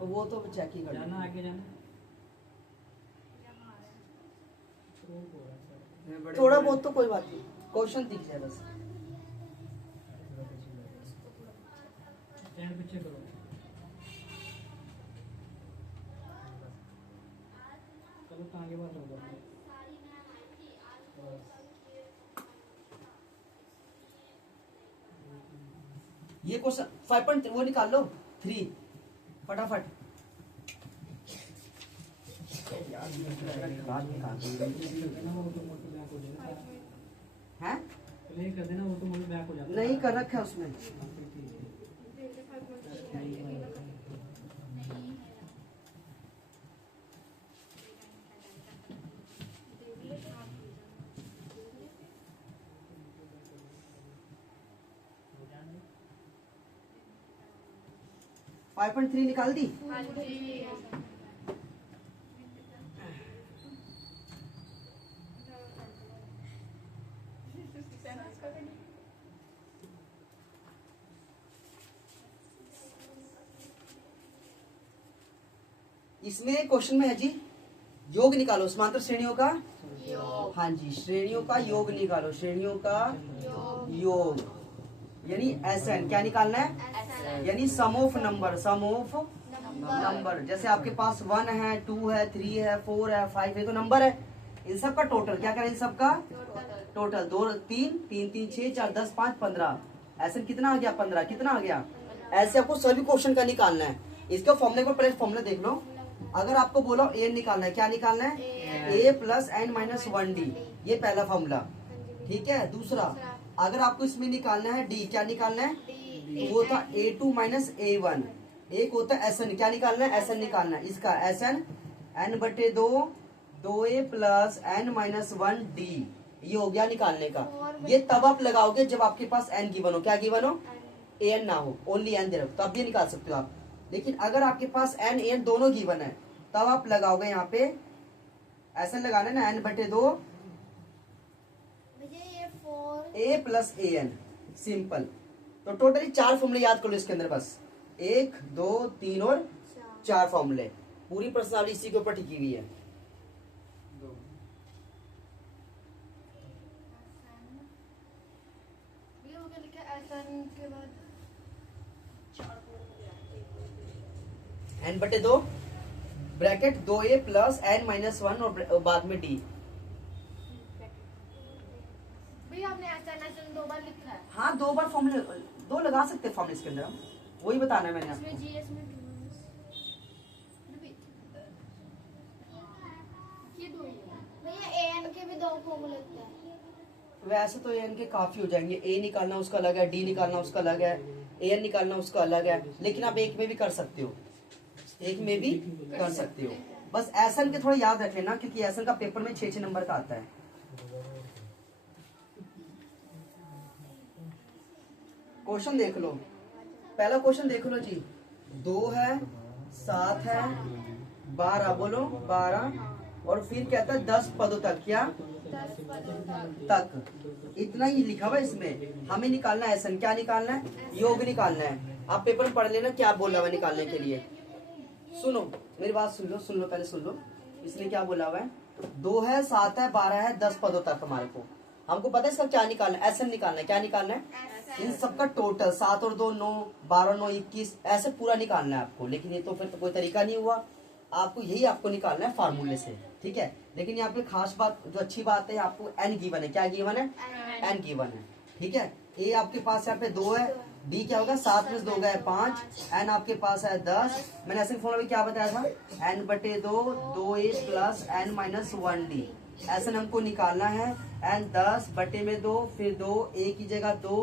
वो तो चेक ही करना। जाना आगे जाना। थोड़ा बहुत तो कोई बात नहीं, क्वेश्चन दिख जाए बस। स्टैंड पीछे करो। चलो तो आगे बात होगा। ये क्वेश्चन 5 वो निकाल लो 3 फटाफट। हैं? प्ले कर देना, वो तो मुझे बैक हो जाता है। नहीं कर रखा है उसमें। फाइव पॉइंट 3 निकाल दी। इसमें क्वेश्चन में है जी योग निकालो समांतर श्रेणियों का योग। हाँ जी, श्रेणियों का योग निकालो, श्रेणियों का योग यानी SN क्या निकालना है, यानी sum of number, sum of number. जैसे आपके पास 1 है, 2 है, 3 है, 4 है, 5 है, तो नंबर है। इन सब का टोटल क्या करें, इन सब का टोटल 2 3 3 3 6 4 10 5 15। SN कितना आ गया, 15। कितना आ गया। ऐसे आपको सभी क्वेश्चन का निकालना है। इसका फॉर्मूले पर पहले फॉर्मूला देख लो। अगर आपको बोला AN निकालना है, क्या निकालना है, A plus N minus 1D, ये पहला फॉर्मूला। ठीक है। दूसरा, अगर आपको इसमें निकालना है D, क्या निकालना है, तो वो था A2 माइनस A1। एक होता है SN, क्या निकालना है, SN निकालना है। इसका SN N/2 2A plus N minus 1D, ये हो गया निकालने का। ये तब आप लगाओगे जब आपके पास N गिवन हो। क्या गिवन हो, AN ना हो, ओनली N दे रखो, तो आप ये निकाल सकते हो आप। लेकिन अगर आपके पास N AN दोनों गिवन है, तब आप लगाओगे यहाँ पे SN लगाना है ना, N/2 A plus AN, simple. तो टोटली 4 फॉर्मूले याद कर लो इसके अंदर, बस 1 2 3 और 4 फॉर्मूले। पूरी प्रश्नावली इसी के ऊपर टिकी हुई है। N/2 bracket 2A plus N minus 1 और बाद में D। आपने SN 2 बार लिखा है। हाँ, 2 बार फॉर्मूले 2 लगा सकते हैं फॉर्मूले इसके अंदर, हम वही बताना है मैंने आपको। AN के भी 2 फॉर्मूले होते हैं। वैसे तो AN के काफी हो जाएंगे। A निकालना उसका अलग है, D निकालना उसका अलग है, AN निकालना उसका अलग है। लेकिन आप एक में भी कर सकते हो, एक में भी कर सकते हो। बस SN के थोड़ा याद रख लेना, क्योंकि SN का पेपर में 6 नंबर का आता है। क्वेश्चन देख लो, पहला क्वेश्चन देख लो जी। 2 है, 7 है, 12, बोलो 12, और फिर कहता है 10 पदों तक। क्या 10 पदों तक, इतना ही लिखा हुआ है इसमें। हमें निकालना है SN, क्या निकालना है, योग निकालना है। आप पेपर में पढ़ लेना क्या बोला हुआ निकालने के लिए। सुनो मेरी बात, सुन लो पहले सुन लो। इसने क्या बोला हुआ है, 2 है, 7 है, 12 है, 10 पदों तक हमारे को। हमको पता है इसका क्या निकालना है, SN निकालना है। क्या निकालना है, इन सबका टोटल 7 और 2 9, 12 9 21, ऐसे पूरा निकालना है आपको। लेकिन ये तो फिर तो कोई तरीका नहीं हुआ, आपको यही आपको निकालना है फार्मूले से। ठीक है। लेकिन यहाँ पे खास बात, जो अच्छी बात है, आपको N गिवन है। क्या गिवन है, N गिवन है। ठीक है। A आपके पास यहाँ पे 2 है, D क्या होगा, 7 में 2 गए 5, N आपके पास है 10। मैंने ऐसे फॉर्मूला में क्या बताया था, N/2 2A plus N minus 1D। ऐसे हमको निकालना है। N 10 बटे में 2, फिर 2, A की जगह 2,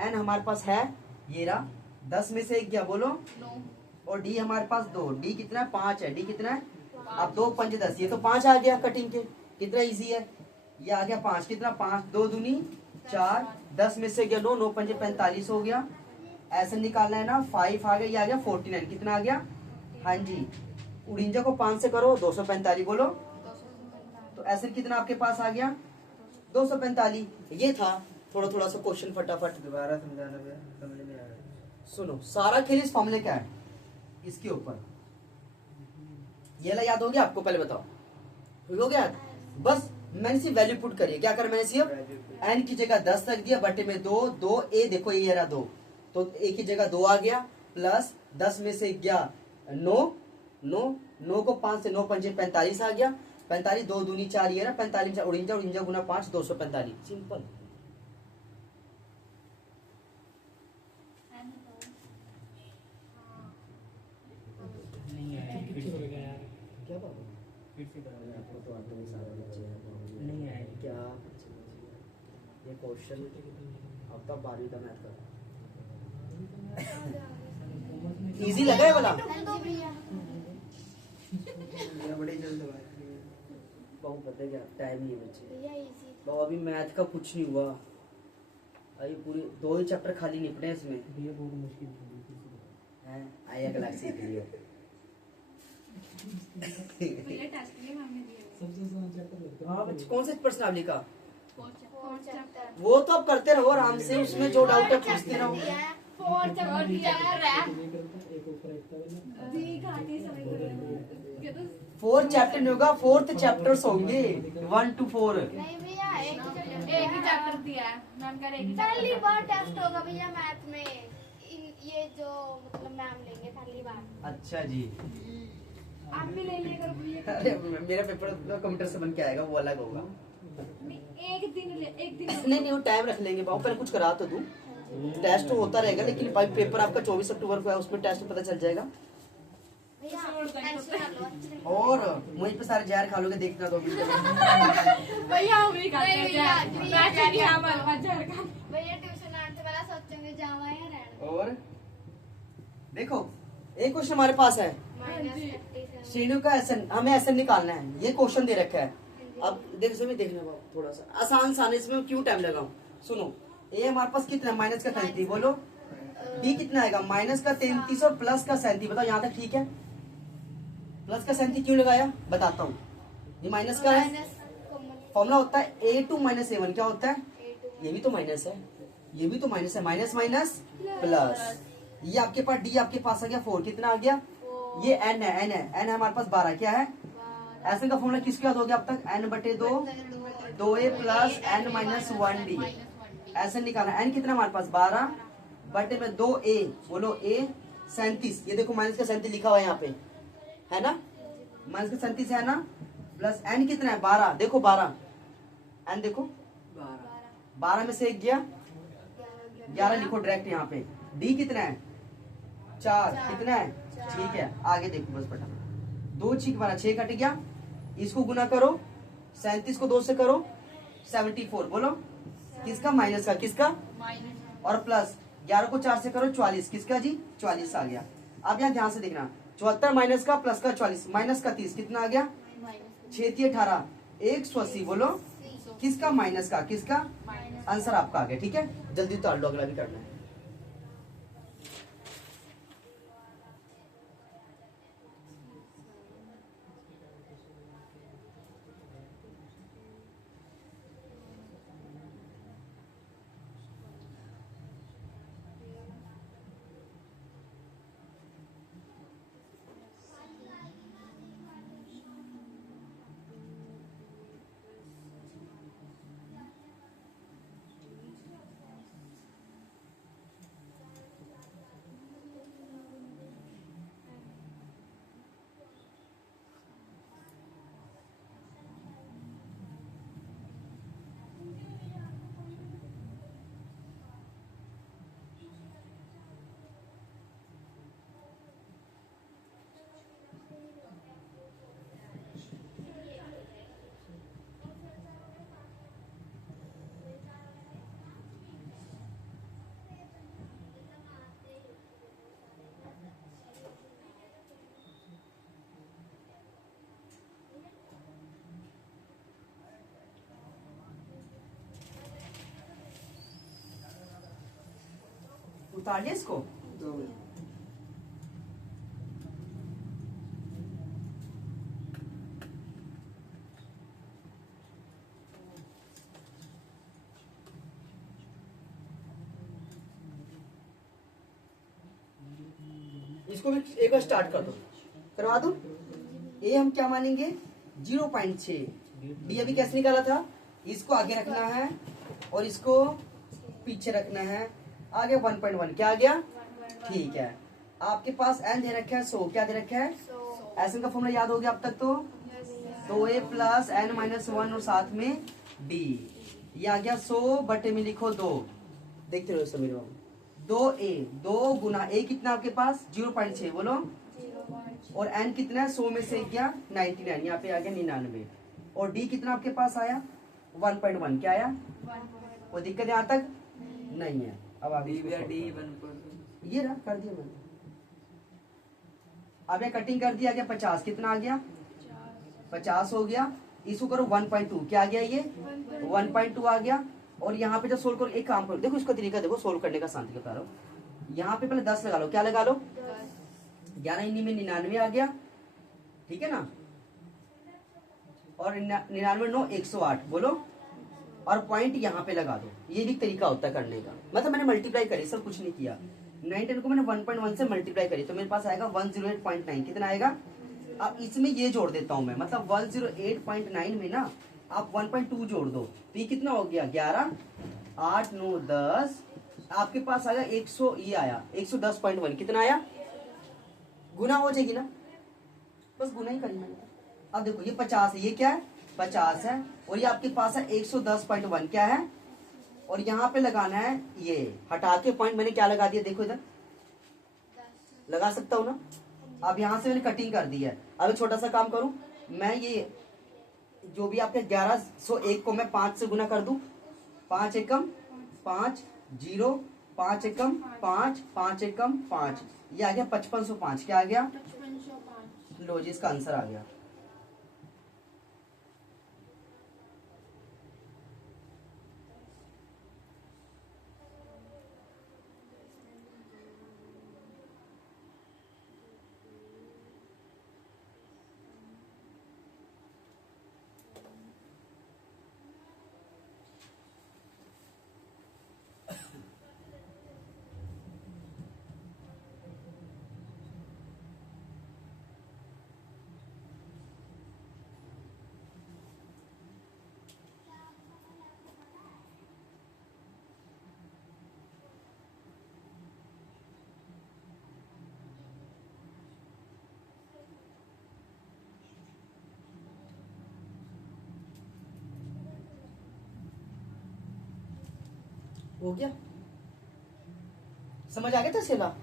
N हमारे पास है, ये रहा, 10 में से 1 क्या बोलो, 9, और D हमारे पास 2। D कितना है, 5 है। D कितना है, अब 2 5 10, ये तो 5 आ गया कटिंग के। कितना इजी है, ये आ गया 5। कितना, 5 2 दूनी 4, 10 में से गया 9, 9 5 45 हो गया। ऐसे निकालना है ना, 5 आ गया, ये आ गया 49। कितना आ गया, हाँ जी, 49 को 5 से करो 245, बोलो। तो ऐसे कितना आपके पास आ गया, 245। ये था थोड़ा थोड़ा सा क्वेश्चन, फटाफट दोबारा समझाना समझ में आ रहा है। सुनो, सारा खेल इस फॉर्मूले का है, इसके ऊपर। ये ला याद हो गया आपको? पहले बताओ, हो गया? बस मैंने सिर्फ वैल्यू पुट करी है। क्या कर मैंने सिर्फ एन की जगह 10 रख दिया, बटे में 2, 2 ए, देखो ये रहा 2, तो ए की जगह 2 आ गया, प्लस 10 में से गया 9, 9 को 5 से 9 पंजे 45 आ गया, 45, 2 दूनी 4, ये रहा 45, उड़िंजा गुना 5, 245। सिंपल। नहीं है, फिर से हो गया यार। क्या बात है? फिर से करो यार। आपको तो आते नहीं, सारे बच्चे हैं। नहीं है। क्या ये क्वेश्चन अब तक 12वीं का मैथ का इजी लगा है वाला? हाँ जी भैया। बड़े जल्द बहुत पता है क्या टाइम ही है बच्चे। भैया इजी बाबा अभी मैथ का कुछ नहीं हुआ, अभी पूरे 2 ही चैप्टर खाली निपटे इसमें ये बहुत मुश्किल है, फिर से करो। हैं। आई अगला सीख लियो। भैया टेस्ट लिए हमने दिए सबसे आसान चैप्टर लगता है। हाँ बच्चे, कौन से पर्सनालिटी का? फोर चैप्टर वो तो आप करते रहो आराम से, उसमें जो डाउट है पूछते रहो। फोर चैप्टर दिया है। ये करता एक ऊपर एक था दी खाती समय ये तो 4 चैप्टर नहीं होगा, 4th चैप्टर्स होंगे 1 to 4। नहीं भैया एक एक ही चैप्टर दिया है मैम कह रहे एक ही पहली चैप्टर बार टेस्ट होगा भैया मैथ में। ये जो मतलब मैम लेंगे पहली बार। अच्छा जी। आप भी ले लिया करो भैया। अरे मेरा पेपर कंप्यूटर से बन के आएगा, वो अलग होगा। एक दिन नहीं वो टाइम रख लेंगे बाबू, पहले कुछ करा तो दूं। टेस्ट तो होता रहेगा, लेकिन पेपर आपका 24 अक्टूबर को है, उसमें टेस्ट पता चल जाएगा। भैया टेस्ट कर लो अच्छे। और वहीं पे सारे जहर खा लोगे, देखना तो। भैया हम भी खाते नहीं भैया, हैं भैया, मैं चाहिए हमारे मजा का भैया ट्यूशन आने से पहले सोचेंगे जावा या रहना। और देखो एक क्वेश्चन हमारे पास है, -37 श्रेणियों का एसएन, हमें एसएन निकालना है। ये क्वेश्चन दे रखा है। अब देखना बाबू, थोड़ा सा आसान सा, इसमें क्यों टाइम लगाऊं? सुनो, ए हमारे पास कितना है? माइनस का 33, बोलो। डी कितना आएगा? माइनस का 33 और प्लस का 37। बताओ यहाँ तक ठीक है? प्लस का 37 क्यों लगाया बताता हूँ। ये माइनस का है, फॉर्मूला होता है a2 - a1। क्या होता है? ये भी तो माइनस है, ये भी तो माइनस है, माइनस माइनस प्लस। ये आपके पास डी आपके पास आ गया 4, कितना आ गया? ये एन है, एन है, एन है हमारे पास 12। क्या है? एसएन का फॉर्मूला किसके याद हो गया अब तक? n/2, 2a plus n - 1d। S N निकालना। एन कितना हमारे पास? 12 बटे में 2a, बोलो a 37। ये देखो माइनस का 37 लिखा हुआ है यहाँ पे, है ना? माइनस का 37 है ना? प्लस एन कितना है? 12। देखो 12, एन देखो 12 में से एक गया 11, लिखो डायरेक्ट यहाँ पे। डी कितना है? 4। कितना है? ठीक है, आगे देखो बस बटा 2 6 12, 6 कट गया। इसको गुना करो, 37 को 2 से करो, 74। बोलो किसका? माइनस का। किसका? और प्लस 11 को 4 से करो, 44। किसका जी? 44 आ गया। अब यहाँ ध्यान से देखना, 74 माइनस का, प्लस का 44, माइनस का 30, कितना आ गया? 6 18, 180। बोलो किसका? माइनस का। किसका? आंसर आपका आ गया। ठीक है, जल्दी तो अगला भी करना है। उतार लिया इसको? इसको भी एक बार स्टार्ट कर दो, करवा दो। ए हम क्या मानेंगे 0.6। डी अभी कैसे निकाला था, इसको आगे रखना है और इसको पीछे रखना है। आगे 1.1 क्या आ गया, ठीक है। आपके पास एन दे रखा है 100, क्या दे रखा है, एन का फॉर्मूला याद हो गया अब तक तो 2a प्लस n माइनस 1 और साथ में d। ये आ गया 100 बटे में लिखो 2, देखते रहो समीर बाबू। 2a 2 गुना a कितना आपके पास 0.6 बोलो, और n कितना है 100 में से गया 99, यहाँ पे आ गया 99, और d कितना आपके पास आया 1.1, क्या आया, वो दिक्कत यहाँ तक नहीं है। अब आगे ये रहा कर दिया मैंने, अब ये कटिंग कर दिया, गया 50, कितना आ गया 50 हो गया। इसको करो 1.2, क्या आ गया ये 1.2 आ गया। और यहाँ पे जब सोल्व करो, एक काम करो, देखो इसका तरीका देखो सोल्व करने का, शांति बता रहा हूँ। यहाँ पे पहले 10 लगा लो, क्या लगा लो 11 इन्हीं में 99 आ गया, ठीक है ना, और 99 9 108 बोलो, और पॉइंट यहाँ पे लगा दो। ये भी तरीका होता है करने का, मतलब मैंने मल्टीप्लाई करी, सब कुछ नहीं किया। 910 को मैंने 1.1 से मल्टीप्लाई करी तो मेरे पास आएगा 108.9, कितना आएगा। अब इसमें ये जोड़ देता हूं मैं, मतलब 108.9 में ना आप 1.2 जोड़ दो तो ये कितना हो गया 11 8 9 10, आपके पास आया 100, ये आया 110.1, कितना आया, गुना हो जाएगी ना, बस गुना ही करना है। अब देखो ये 50 है, ये क्या है 50 है, और ये आपके पास है 110.1 क्या है, और यहाँ पे लगाना है ये, हटा के पॉइंट मैंने क्या लगा दिया, देखो इधर लगा सकता हूँ ना। अब यहाँ से मैंने कटिंग कर दी है। अब एक छोटा सा काम करूं, मैं ये जो भी आपके 1101 को मैं 5 से गुना कर दूं, 5 एकम 5 0 5 एकम 5 5 एकम 5, ये आ गया 5505, क्या आ गया, लो जी इसका आंसर आ गया। हो गया, समझ आ गया था सेला।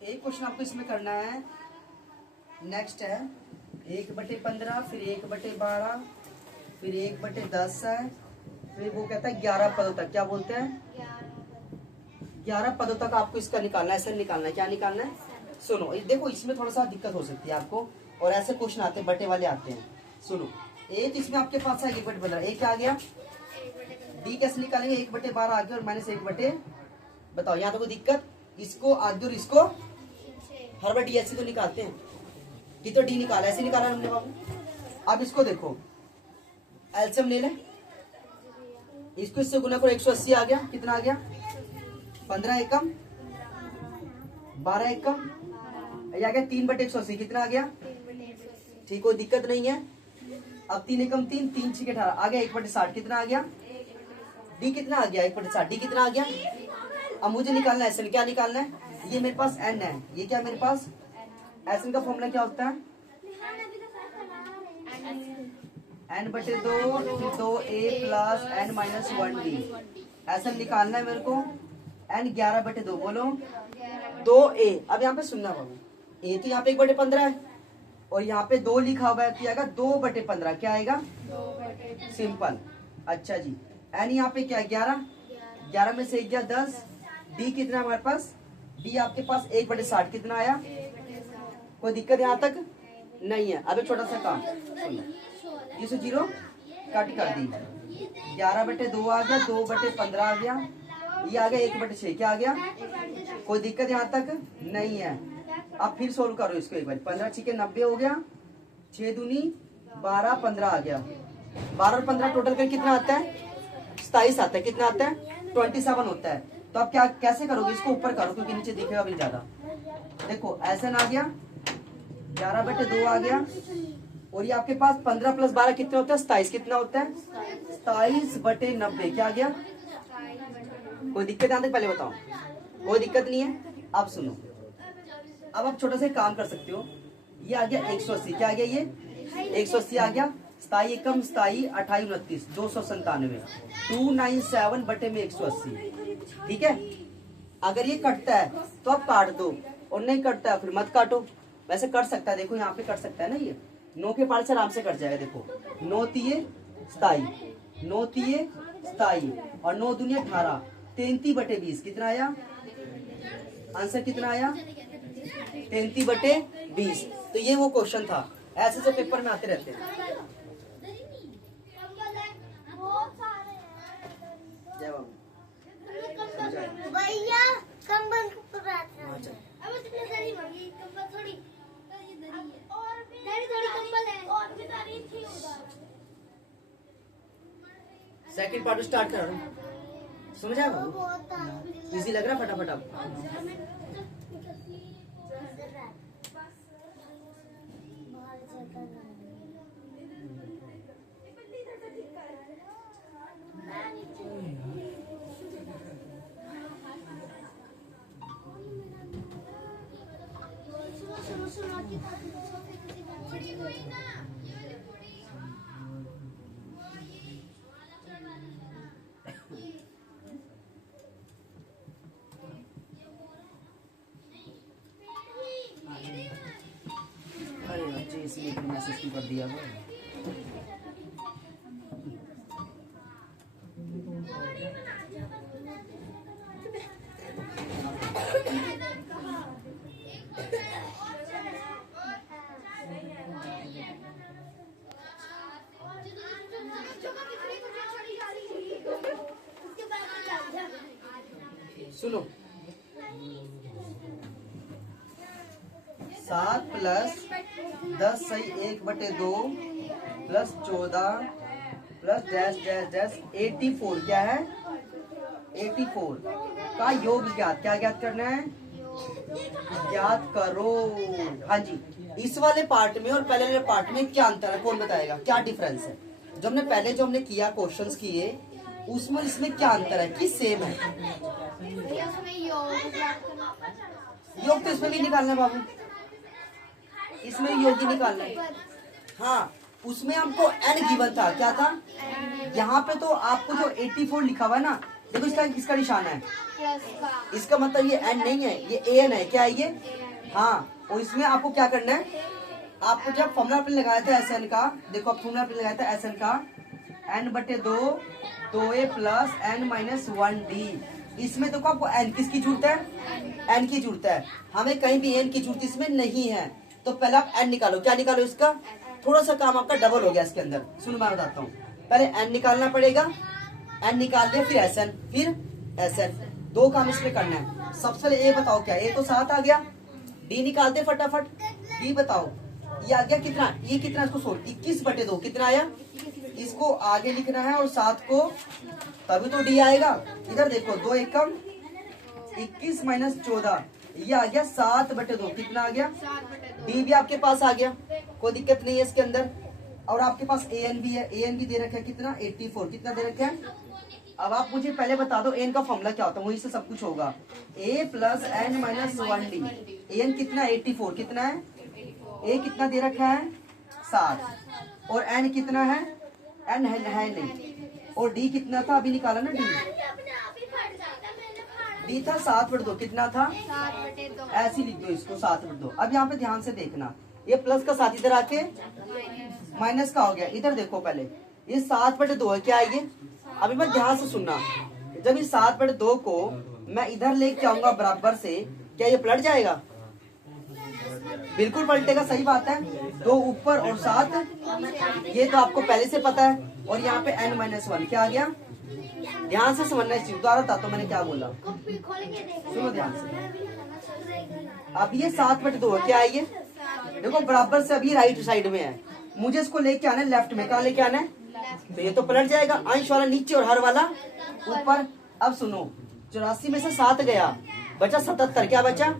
एक क्वेश्चन आपको इसमें करना है, नेक्स्ट है 1/15, फिर 1/12, फिर 1/10 है, फिर वो कहता है 11 पदों तक, क्या बोलते हैं 11 पदों तक आपको इसका निकालना है, ऐसे निकालना है, क्या निकालना है, सुनो देखो इसमें थोड़ा सा दिक्कत हो सकती है आपको, और ऐसे क्वेश्चन आते हैं बटे वाले आते हैं। सुनो एक इसमें आपके पास है 1/15, एक क्या आ गया, डी कैसे निकालेंगे 1/12 आ गया और -1 बताओ यहाँ तो कोई दिक्कत, इसको आगे और इसको हर बार डी ऐसे तो निकालते हैं, कि तो डी निकाला, ऐसे निकाला हमने बाबू। अब इसको देखो एलसीएम ले लें, इसको इससे गुना करो 180 आ गया, कितना आ गया 15 एकम 12 एकम, ये आ गया 3/180, कितना आ गया, ठीक कोई दिक्कत नहीं है। अब 3 एकम 3 3 6 18 आ गया 1/60, कितना आ गया, डी कितना आ गया 1/60, डी कितना आ गया। अब मुझे निकालना है एसएन, क्या निकालना है, ये मेरे पास एन है, ये क्या मेरे पास, एसएन का फॉर्मूला क्या होता है n/2 2a plus n minus 1d, S N निकालना है मेरे को, n 11/2 बोलो 2a। अब यहाँ पे सुनना बाबू, a तो यहाँ पे 1/15 है और यहाँ पे 2 लिखा हुआ है, तो आएगा 2/15, क्या आएगा सिंपल। अच्छा जी n यहाँ पे क्या है 11, 11 में से 1 गया 10, d कितना हमारे पास, d आपके पास 1/60, कितना आया, कोई दिक्कत यहाँ तक नहीं है। अब एक छोटा सा काम, ये से 0 कट कर दी, 11/2 आ गया, 2/15 आ गया, ये आ गया 1/6। क्या आ गया? कोई दिक्कत यहाँ तक नहीं है। अब फिर सोल्व करो इसको एक बार। 15 6 90 हो गया, 6 दूनी 12, 15 आ गया। 12 और 15 टोटल कर कितना आता है? 27 आता है। कितना आता है? 27 होता है। तो अब क्या कैसे करोगे इसको? ऊपर करो क्योंकि नीचे दिखेगा भी ज्यादा। देखो SN आ गया, 11/2 आ गया, और ये आपके पास 15 + 12 कितने होता है? 27। कितना होता है? 27/90। क्या आ गया? कोई दिक्कत यहाँ तक पहले बताओ? कोई दिक्कत नहीं है। अब सुनो, अब आप छोटा सा काम कर सकते हो। ये आ गया 180। क्या आ गया? ये 180 आ गया। 27 एकम 27, 28 29, 297। 297/180। ठीक है। अगर ये कटता है तो आप काट दो, और नहीं कटता है फिर मत काटो। वैसे कट सकता है, देखो यहाँ पे कट सकता है ना। ये 9 के पार से आराम से कट जाएगा। देखो 9 तिये 27, 9 तिये 27 और 9 दूनी 18, 33/20। कितना आया आंसर? कितना आया? 33/20। तो ये वो क्वेश्चन था। ऐसे से पेपर में आते रहते हैं। जय बाबू। भैया कंबल को अब इसमें दरी मंगी, कंबल थोड़ी दरी थोड़ी कंबल है और भी दरी थी उधर। सेकंड पार्ट स्टार्ट कर रहा हूँ, समझा बाबू? इजी लग रहा? फटाफट अब इसलिए मैसेज क्यों कर दिया वो? सुनो, 7 + 10 सही 1/2 + 14 + डैश डैश डैश 84। क्या है? 84 का योग ज्ञात। क्या ज्ञात करना है? ज्ञात करो। हाँ जी। इस वाले पार्ट में और पहले वाले पार्ट में क्या अंतर है? कौन बताएगा? क्या डिफरेंस है? जो हमने किया क्वेश्चंस किए, उसमें इसमें क्या अंतर है कि सेम है? योग तो इसमें भी निकालना है बाबू, इसमें योग ही निकालना है। हाँ, उसमें हमको n गिवन था। क्या था? यहाँ पे तो आपको जो 84 लिखा हुआ है ना, देखो इसका किसका निशान है? इसका मतलब ये n नहीं है, ये an है। क्या है ये? हाँ। और इसमें आपको क्या करना है? आपको जब फॉर्मूला पे लगाया था SN का, देखो आप फॉर्मूला पे लगाया था SN का, n/2 2a + n - 1d। इसमें देखो आपको n किसकी जरूरत है? n की जरूरत है। हमें कहीं भी n की जरूरत इसमें नहीं है। तो पहले आप n निकालो। क्या निकालो? इसका थोड़ा सा काम आपका डबल हो गया इसके अंदर। सुनो मैं बताता हूँ। पहले n निकालना पड़ेगा, n निकाल दिया, फिर SN, फिर SN। 2 काम इसमें करना है। सबसे पहले a बताओ क्या? a तो 7 आ गया। d निकाल दे फटाफट। d बताओ, ये आ गया कितना? ये कितना? इसको सोच, 21/2 कितना आया? इसको आगे लिखना है और 7 को, तभी तो d आएगा। इधर देखो 2 एकम 21 - 14, ये आ गया 7/2। कितना आ गया? डी भी आपके पास आ गया, कोई दिक्कत नहीं है इसके अंदर। और आपके पास an भी है, an भी दे रखा है कितना? 84। कितना दे रखा है? अब आप मुझे पहले बता दो n का फॉर्मूला क्या होता है, वहीं से सब कुछ होगा। a + n - 1d। an कितना? 84। कितना है? a कितना दे रखा है? 7। और n कितना है? n है नहीं। और d कितना था? अभी निकाला ना d था 7/2। कितना था? 7/2। ऐसे लिख दो इसको 7/2। अब यहाँ पे ध्यान से देखना, ये प्लस का 7 इधर आके माइनस का हो गया। इधर देखो पहले, ये 7/2 है। क्या है ये? अभी मैं ध्यान से सुनना, जब इस 7/2 को मैं इधर लेके आऊंगा बराबर से, क्या ये पलट जाएगा? बिल्कुल पलटेगा, सही बात है। 2 ऊपर और 7, ये तो आपको पहले से पता है। और यहाँ पे n-1 क्या आ गया? ध्यान से समझना इस चीज, दोबारा बताता हूँ मैंने क्या बोला, सुनो ध्यान से। अब ये 7/2 है, क्या है ये? देखो बराबर से अभी राइट साइड में है, मुझे इसको लेके आना है लेफ्ट में। कहाँ लेके आना है? तो ये तो पलट जाएगा, अंश वाला नीचे और हर वाला ऊपर। अब सुनो, 84 में से 7 गया, बचा 77। क्या बचा?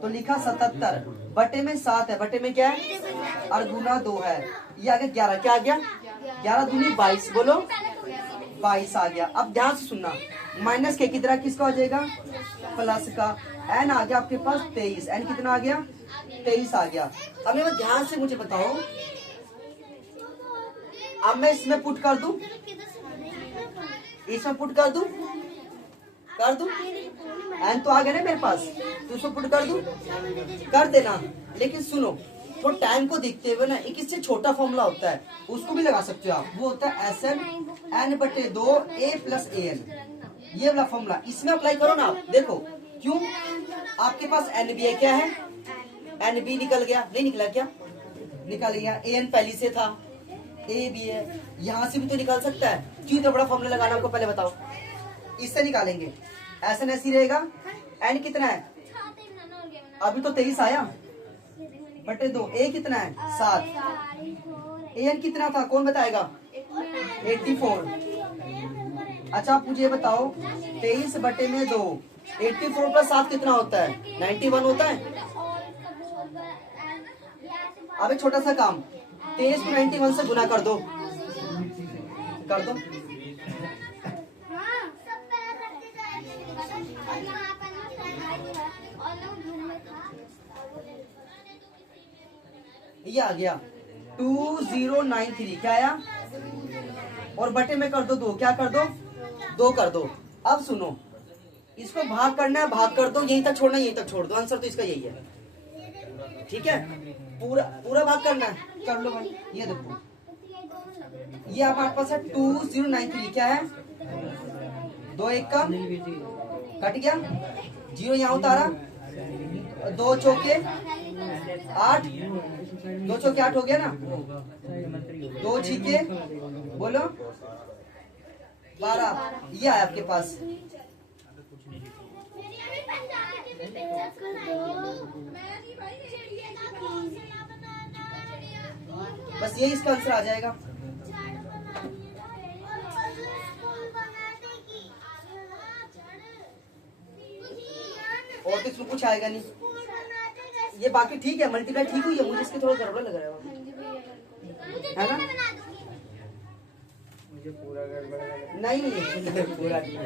तो लिखा 77 बटे में 7 है, बटे में क्या है? और गुना 2 है, ये आ गया 11। क्या आ गया? 11 दूनी 22, बोलो 22 आ गया। अब ध्यान से सुनना, माइनस के की तरह किसका हो जाएगा? प्लस का। एन आ गया आपके पास 23, एन कितना आ गया? 23 आ गया। अब ये ध्यान से मुझे बताओ, अब मैं इसमें पुट कर दूं, इसमें पुट कर दूं, कर दूं? एन तो आ गया ना मेरे पास, तो उसको पुट कर दूं, कर देना। लेकिन सुनो, तो टाइम को देखते हुए ना एक इससे छोटा फॉर्मूला होता है, उसको भी लगा सकते हो आप। वो होता है SN n/2 a + an, ये वाला फॉर्मूला इसमें अप्लाई करो ना आप। देखो क्यों, आपके पास NB है, क्या है? NB निकल गया, नहीं निकला क्या? निकल गया। an पहले से था, a भी है, यहाँ से भी तो निकल सकता है। क्यों इतना बड़ा फॉर्मूला लगाना आपको, पहले बताओ। इससे निकालेंगे, SN ऐसे ही रहेगा। n कितना है? अभी तो 23 आया, बटे 2। a कितना है? 7। an कितना था, कौन बताएगा? 84। अच्छा आप मुझे बताओ, 23 बटे में 2, 84 + 7 कितना होता है? 91 होता है। अब एक छोटा सा काम, 23 को 91 से गुना कर दो, कर दो। ये आ गया 2093, क्या आया? और बटे में कर दो 2, क्या कर दो? 2 कर दो। अब सुनो, इसको भाग करना है, भाग कर दो, यहीं तक छोड़ना, यहीं तक छोड़ दो, आंसर तो इसका यही है। ठीक है, पूरा पूरा भाग करना है, कर लो भाई। ये देखो, ये हमारे पास है 2093, क्या है? 2 1 का कट गया, 0 यहाँ उतारा, 2 चौके 8, 2 चौके 8 हो गया ना, 2 छीके बोलो 12। ये आया आपके पास। बस यही इसका आंसर आ जाएगा। और तो इसमें कुछ आएगा नहीं। ये बाकी ठीक है, मल्टीप्लाई ठीक हुई है, मुझे इसके थोड़ा गड़बड़ लग रहा है ना? मुझे पूरा गड़बड़ लगा। नहीं पूरा नहीं है,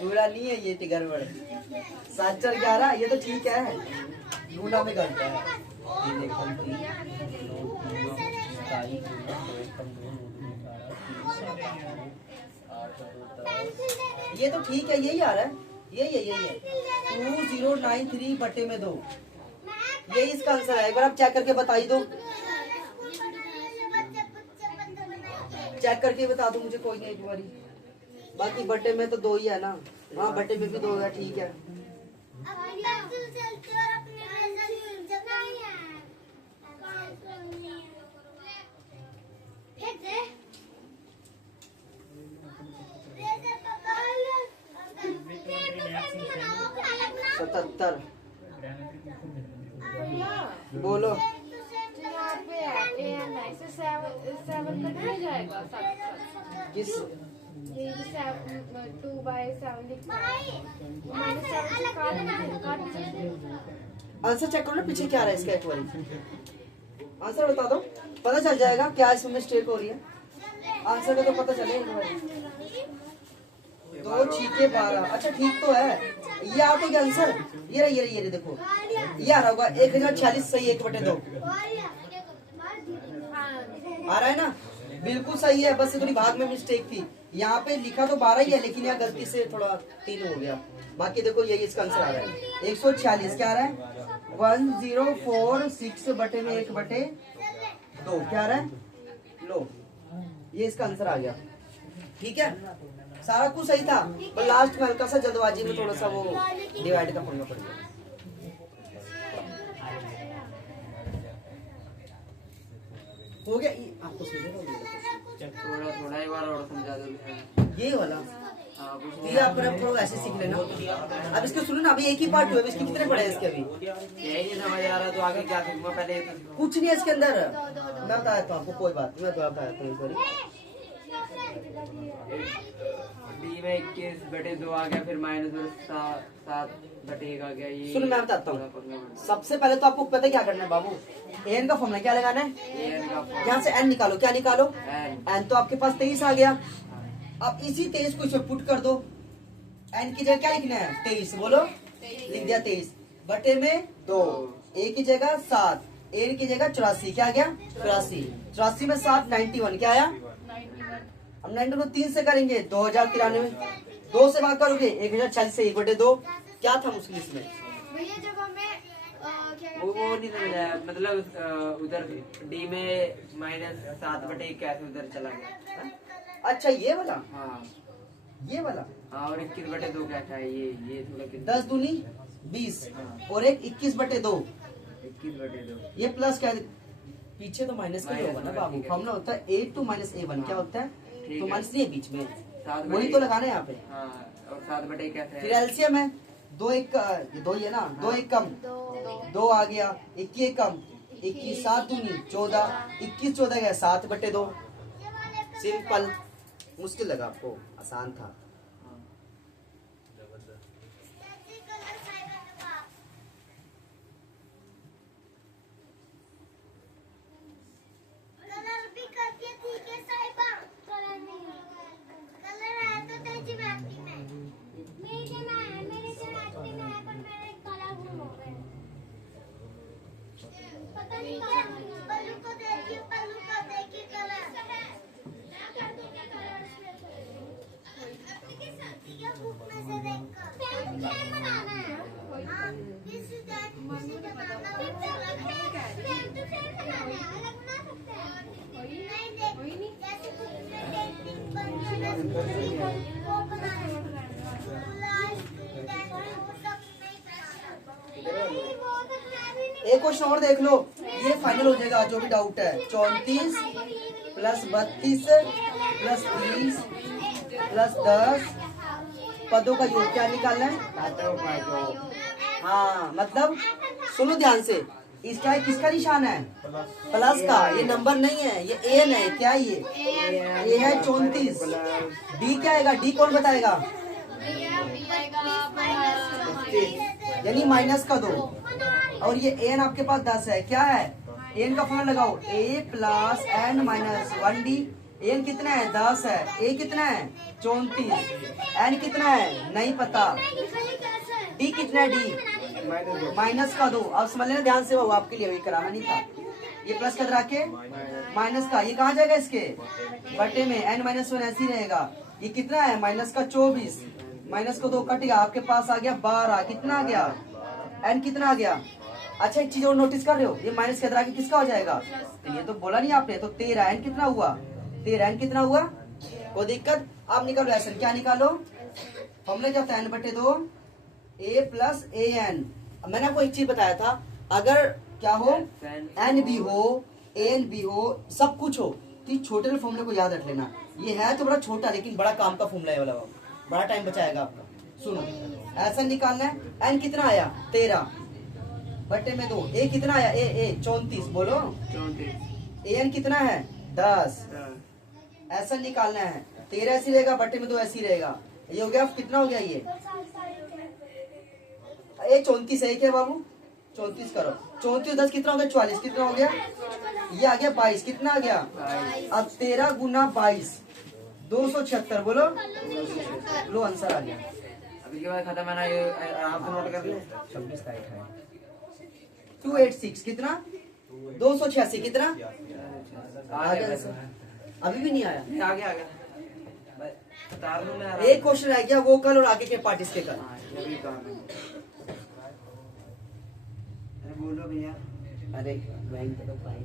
पूरा नहीं है, ये गड़बड़। 7 4 11, ये तो ठीक है, गुना में गलत है। ये तो ठीक है, यही आ रहा है, यही है 2093 बटे में 2, यही इसका आंसर है। एक बार आप चेक करके बता ही दो, चेक करके बता दो मुझे, कोई नहीं एक बारी। बाकी बटे में तो 2 ही है ना? हाँ बटे में भी 2 है, ठीक है। सतहत्तर बोलो। यहाँ पे है an है, इसे 7 कट नहीं जाएगा, 7 किस? ये 2/7 लिखा है, मैंने 7 से काट दिया। आंसर चेक करो ना, पीछे क्या आ रहा है इसका, एक बार आंसर बता दो, पता चल जाएगा क्या इसमें मिस्टेक हो रही है। आंसर का तो पता चलेगा। 2 छीके 12, अच्छा ठीक तो है। ये आ तो गया आंसर, ये रही देखो, ये आ रहा होगा 1046 सही, 1/2 आ रहा है ना? बिल्कुल सही है, बस थोड़ी भाग में मिस्टेक थी। यहाँ पे लिखा तो 12 ही है, लेकिन यहाँ गलती से थोड़ा 3 हो गया। बाकी देखो यही इसका आंसर आ रहा है 146, क्या आ रहा है? 1046 बटे में 1/2, क्या आ रहा है? लो, ये इसका आंसर आ गया। ठीक है, सारा कुछ सही था, पर लास्ट में हल्का सा जल्दबाजी में थोड़ा सा वो डिवाइड का पढ़ना पड़ गया। हो गया आपको समझ थोड़ा थोड़ा एक बार और समझा दो। ये वाला हाँ, कुछ ये आप थोड़ा ऐसे सीख लेना। अब इसके सुनो ना, अभी एक ही पार्ट हुआ है, इसके कितने पड़े हैं इसके अभी? यही नहीं समझ आ रहा तो आगे क्या सीखूंगा पहले ये तो। कुछ नहीं है इसके अंदर। मैं बताया था आपको, कोई बात नहीं, मैं बताया था एक बारी। डी में 21/2 आ गया, फिर -7/1 आ गया। ये सुनो मैं बताता हूँ। हूँ सबसे पहले तो आपको पता है क्या करना है बाबू, एन का फॉर्मूला क्या लगाना है? यहाँ से एन निकालो, क्या निकालो? एन तो आपके पास 23 आ गया। अब इसी 23 को इसमें पुट कर दो। एन की जगह क्या लिखना है? 23, बोलो। लिख दिया 23 बटे में 2, ए की जगह 7, एन की जगह 84, क्या आ गया? 84, 84 में 7 91, क्या आया? अब 91 को 3 से करेंगे 2093, 2 से भाग करोगे 1040 से 1/2। क्या था मुश्किल इसमें? भैया जब हमें क्या वो कहते हैं नहीं समझ आया, मतलब उधर डी में -7/1 कैसे उधर चला गया? अच्छा ये वाला, हाँ ये वाला हाँ, और 21/2 क्या था? ये थोड़ा 10 दूनी 20 और एक 21/2। 21/2 ये प्लस क्या है? पीछे तो माइनस का ही होगा ना बाबू। फॉर्मूला होता है a2 - a1, क्या होता है? ठीक तो है। माइनस नहीं है बीच में, 7/1 वही तो लगाना है यहाँ पे। हाँ, और 7/1 क्या था? फिर एलसीएम है, 2 1 2 ही है ना, 2 1 कम 2 आ गया, 21 कम 21, 7 दूनी 14, 21 14 गया 7/2। सिंपल। मुश्किल लगा आपको? आसान था। कलर भी करके ठीक है साहिबा। कलर नहीं है, कलर है तो तेजी मैथी में मेरे जमा है, मेरे मैथी में है, पर मेरे कलर गुम हो गए। पता नहीं कहाँ है। पल्लू को देखिए कलर मैं कर दूं क्या कलर इसमें? ये बुक में से देखकर पेन बनाना है। हाँ, इस टाइप से बनाना है। पेन तो सेम बनाना है, अलग बना सकते हैं। नहीं देख, जैसे कुछ में पेंटिंग बनना है वो बनाना है। लास्ट टाइम वो सब नहीं बनाना। नहीं वो तो मैं भी नहीं। एक क्वेश्चन और देख लो, ये फाइनल हो जाएगा जो भी डाउट है। 34 प्लस 32 प्लस 30 प्लस 10 पदों का योग क्या निकालना है? हाँ मतलब सुनो ध्यान से, इसका किसका निशान है? प्लस का। ये नंबर नहीं है, ये एन है। क्या ये है? 34। डी क्या आएगा? डी कौन बताएगा? यानी माइनस का 2। और ये एन आपके पास 10 है। क्या है? एन का फॉर्मूला लगाओ, a plus N minus 1d। एन कितना है? 10 है। ए कितना है? 34। एन कितना है? नहीं पता। डी कितना है? डी माइनस का 2। अब समझ लेना ध्यान से, वो आपके लिए अभी कराना नहीं था। ये प्लस का के माइनस का, ये कहाँ जाएगा? इसके बटे में n - 1 ऐसे ही रहेगा। ये कितना है? माइनस का 24। माइनस को 2 कट गया, आपके पास आ गया 12। कितना आ गया? एन कितना आ गया? अच्छा एक चीज और नोटिस कर रहे हो, ये माइनस के के किसका हो जाएगा? तो ये तो बोला नहीं आपने, तो 13। एन कितना हुआ? 13। एन कितना हुआ? कोई दिक्कत? आप निकालो ऐसा। क्या निकालो? फॉर्मूला क्या होता है? n/2 a plus A N. मैंने आपको एक चीज बताया था, अगर क्या हो एन भी हो एन भी हो सब कुछ हो तो ये छोटे फॉर्मूले को याद रख लेना। ये है तो बड़ा छोटा लेकिन बड़ा काम का फॉर्मूला है वाला, बड़ा टाइम बचाएगा आपका। सुनो ऐसा निकालना है। एन कितना आया? 13 बटे में 2। ए कितना आया? ए 34। बोलो 34। ए एन कितना है? 10। ऐसा निकालना है। 13 ऐसी रहेगा, बटे में 2 ऐसी रहेगा। ये हो गया। कितना हो गया? ये 34 है क्या बाबू? 34 करो। 34 10 कितना हो गया? 44। कितना हो गया? ये आ गया 22। कितना आ गया? अब 13 गुना 22 276। बोलो लो आंसर आ गया। अभी के बाद खत्म है ना, ये आराम से नोट कर ले। 26 का 8 है 286। कितना? 286। कितना आ गया आंसर? अभी भी नहीं आया। आ गया उतार लूं मैं। एक क्वेश्चन रह गया, वो कल और आगे के पार्ट इसके कल। हाँ, ये भी काम है। अरे बोलो भैया। अरे बैंक तो फाइन